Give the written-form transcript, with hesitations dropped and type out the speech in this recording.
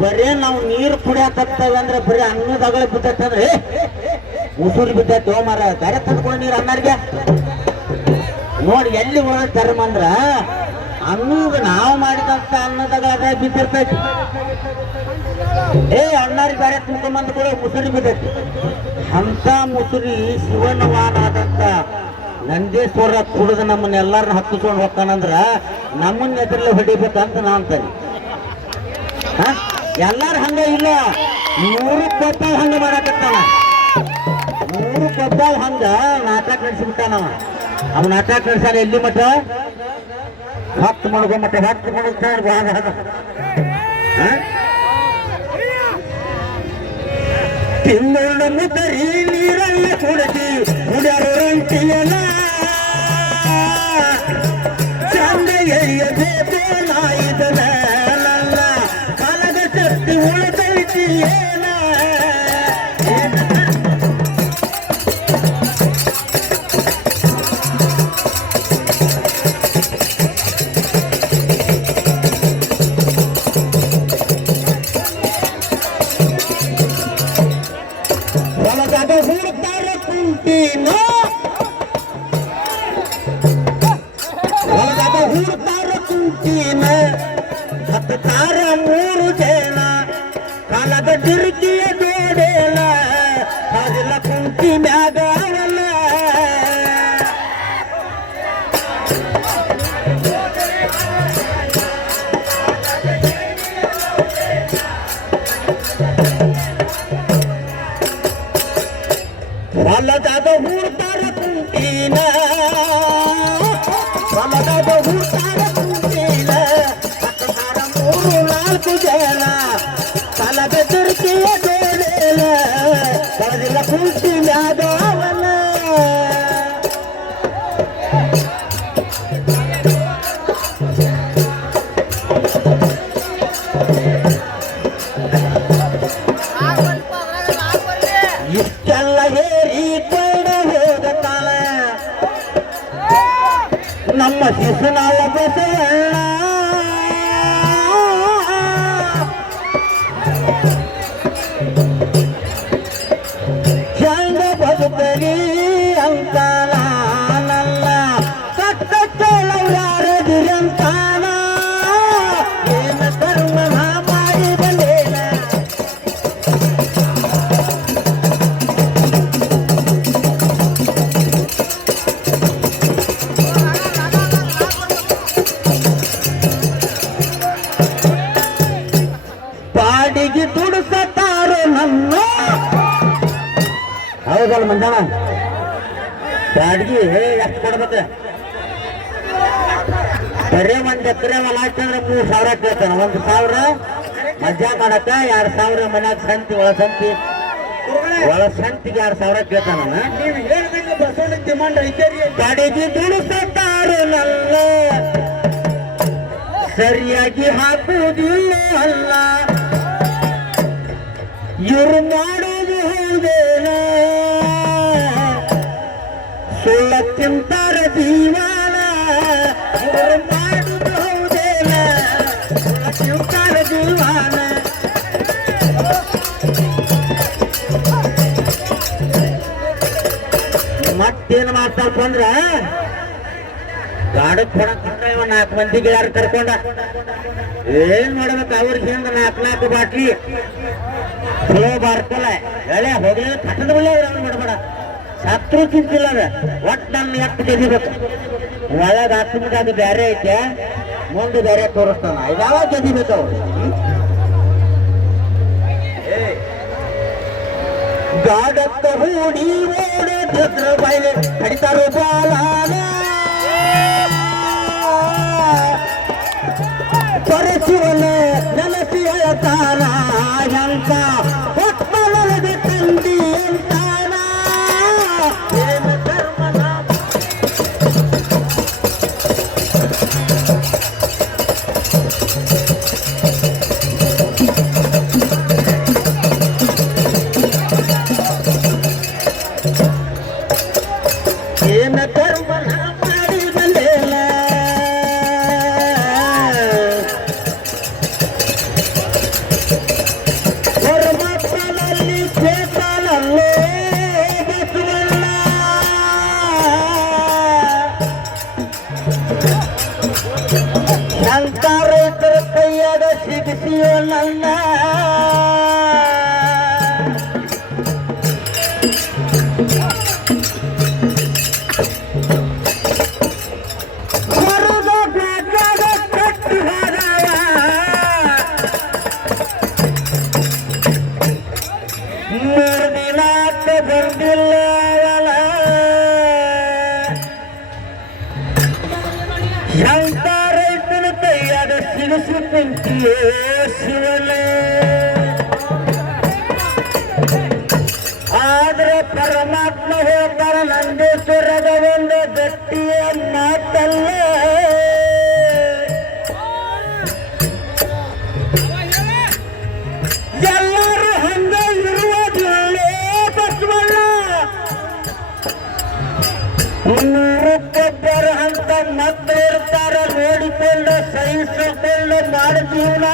ಬರೇ ನಾವು ನೀರು ಕುಡಿಯಕತ್ತೇವೆ ಅಂದ್ರೆ ಬರೀ ಅನ್ನದಗಳ ಬಿದ್ದೈತಂದ್ರೆ ಉಸುರು ಬಿದ್ದೈತಿ ಓ ಮರ ಬೇರೆ ತಂದ್ಕೊಂಡು ನೀರು ಅನ್ನರ್ಗೆ ನೋಡಿ ಎಲ್ಲಿ ಹೋದ ಧರ್ಮ ಅಂದ್ರ ಅನ್ನದ ನಾವು ಮಾಡಿದಂತ ಅನ್ನದಾಗ ಬಿದ್ದಿರ್ತೈತಿ ಅಣ್ಣಾರಿಗೆ ಬೇರೆ ತುಂಬ್ಕೊಂಬಂದು ಕೂಡ ಮುಸುರಿ ಬಿದ್ದೈತಿ ಅಂತ ಮುಸುರಿ ಶಿವನವಾನಾದಂತ ನಂದೇಶ್ವರ ಕುಡಿದು ನಮ್ಮನ್ನೆಲ್ಲಾರನ್ನ ಹತ್ತಿಸ್ಕೊಂಡು ಹೋಗ್ತಾನಂದ್ರ ನಮ್ಮನ್ನ ಎದುರಲ್ಲೇ ಹೊಡಿಬೇಕಂತ ನಾ ಅಂತಾನೆ ಎಲ್ಲಾರು ಹಂಗ ಇಲ್ಲ 100 ಕೊಪ್ಪಾಗ ಹಂಗ ಮಾಡಕತ್ತಾನ 100 ಕೊಪ್ಪಾಗ ಹಂಗ ನಾಟಕ ನಡೆಸಿಬಿಟ್ಟಾನವ ಅವ ನಾಟಕ ನಡೆಸಾರ ಎಲ್ಲಿ ಮಠ 10 ಮಣಗೋ ಮಠ 10 ಮಣಗ ತಿಂಗಳ ಮುದ್ದರಿ ನೀರಲ್ಲ ಕುಡಿಸಿ ಕುಡಿಯರು ರಂಟಿಯಲ್ಲ ಚಂದ ಎಳೆಯಬೇಕು ನಾಯಿದನ ನನ್ನ ಕಲಗ ಶಕ್ತಿ ಉಳಿದೈತಿ ಏನ ಹತ್ತಾರ 3 ಜನ ಕಾಲದ ತಿರುಗಿಯ ನೋಡೇನ ಅದೆಲ್ಲ ಕುಂತಿ ಮ್ಯಾಗ ಅವಲ್ಲ ಹೊಲದಾಗ ಹೂಡ್ತಾರ ಕುಂತಿನ ಹೊಲದಾಗ ಹೂಡ್ತಾರ ಕುಂತಿನ 4 ಜನ ಕಲದ ತುರ್ಕಿಯ ಬೇಡ ಬರದಿಲ್ಲ ಕುಂತಿ ಮ್ಯಾಗ ಅವನ ಇಷ್ಟೆಲ್ಲ ಹೇರಿಕೊಂಡು ಹೋಗತ್ತಾನ ನಮ್ಮ ಶಿಶುನಾಳ ಬಸವಣ್ಣ ಬದುಕಲಿ ಅಂತ ನನ್ನ ಕಟ್ಟ ಯಾರದಿರಂತಾನ ಏನ ಕರ್ಮ ಮಾಡಿದಲೇನ ಬಾಡಿಗೆ ದುಡಿಸತಾರೋ ನನ್ನ ಹೌದಲ್ಲ ಮಂಜಾನ ಬಾಡಿಗೆ ಎಷ್ಟು ಕೊಡ್ಬೇಕು ಬರೇ 1 ಎಕರೆ ಹೊಲ ಹಾಕಿದ್ರೆ 3,000 ಕೇಳ್ತಾನ 1,000 ಮಜಾ ಮಾಡಕ್ಕ 2,000 ಮನ್ಯಾಗ ಸಂತಿ ಒಳ ಸಂತಿಗೆ 2,000 ಕೇಳ್ತಾನ ಬಾಡಿಗೆ ದುಡಿಸತಾರೋ ನನ್ನ ಸರಿಯಾಗಿ ಹಾಕುವುದಿಲ್ಲ ಅಲ್ಲ ಇವ್ರು ಮಾಡೋದು ಹೌದೇನ ಸುಳ್ಳ ತಿಂತಾರ ಜೀವನ ಇವರು ಮಾಡುದು ಹೌದೇನ ಸುಳ್ಳ ತಿಂತಾರ ಜೀವನ ಮತ್ತೇನು ಮಾಡ್ತಾರಪ್ಪ ಅಂದ್ರ ಗಾಡಕ್ ಕೊಡಕ್ 4 ಮಂದಿಗೆ ಯಾರು ಕರ್ಕೊಂಡ ಏನ್ ಮಾಡ್ಬೇಕು ಅವ್ರಿಗೆ ಹಿಂಗ 4 ಬಾಟ್ಲಿ ಚಲೋ ಬಾರ್ಕೊಲ್ಲ ಹೇಳಿ ಹೋಗ್ಲಿ ಕಟ್ಟದ ಬಳ್ಳಿ ಅವ್ರು ಮಾಡಬೇಡ ಸತ್ರು ಚಿಂತಿಲ್ಲ ಅದ ಒಟ್ಟು ನನ್ನ ಎಟ್ಟು ಗೆದಿಬೇಕು ಒಳಗ ಹತ್ತಿರ ಅದು ಬೇರೆ ಐತೆ ಮುಂದೆ ಬೇರೆ ತೋರಿಸ್ತಾನ ಇದಾವ ಗೆದಿಬೇಕು ಅವ್ರು ಗಾಡತ್ತ ಹೂಡಿ ಓಡದ್ರ ಬಯಲೆ ಕಡಿತಾರೋ ಬಾಲಾನ ಪರಶಿವನ ನೆಲಸಿ ಅಳತಾನ ಅಂತ ಹೊತ್ತೊಳಗೆ ತಂದಿ ಅಂತಾನ ಏನ ಧರ್ಮನ ಏನ ಧರ್ಮನ ಮಾಡಿ ಬಂದೇನ ನನ್ನ ಹೊರದ ಬೇಕಾದ ಕಟ್ಟಿ ಹೋದವ ಮೂರು ದಿನಾಕ ಬಂದಿಲ್ಲ ಅವಳ ಎಂತ ರೈತನ ಕೈಯಾಗ ಸಿಗಿಸಿ ಕುಂತಿಯೋ ಶಿವನೇ ಆದ್ರೆ ಪರಮಾತ್ಮ ಹೋಗ್ತಾರ ನಂದೇಶ್ವರದ ಒಂದು ಗಟ್ಟಿಯ ಮಾತಲ್ಲ ಎಲ್ಲರೂ ಹಂಗ ಇರುವುದಿಲ್ಲೇ ಬಸವಣ್ಣ ನೂರಕ್ಕೊಬ್ಬರು ಅಂತ ಮಕ್ಕಳು ಇರ್ತಾರ ನೋಡಿಕೊಂಡು ಸಹಿಸಿಕೊಂಡು ಮಾಡಿದೀವನ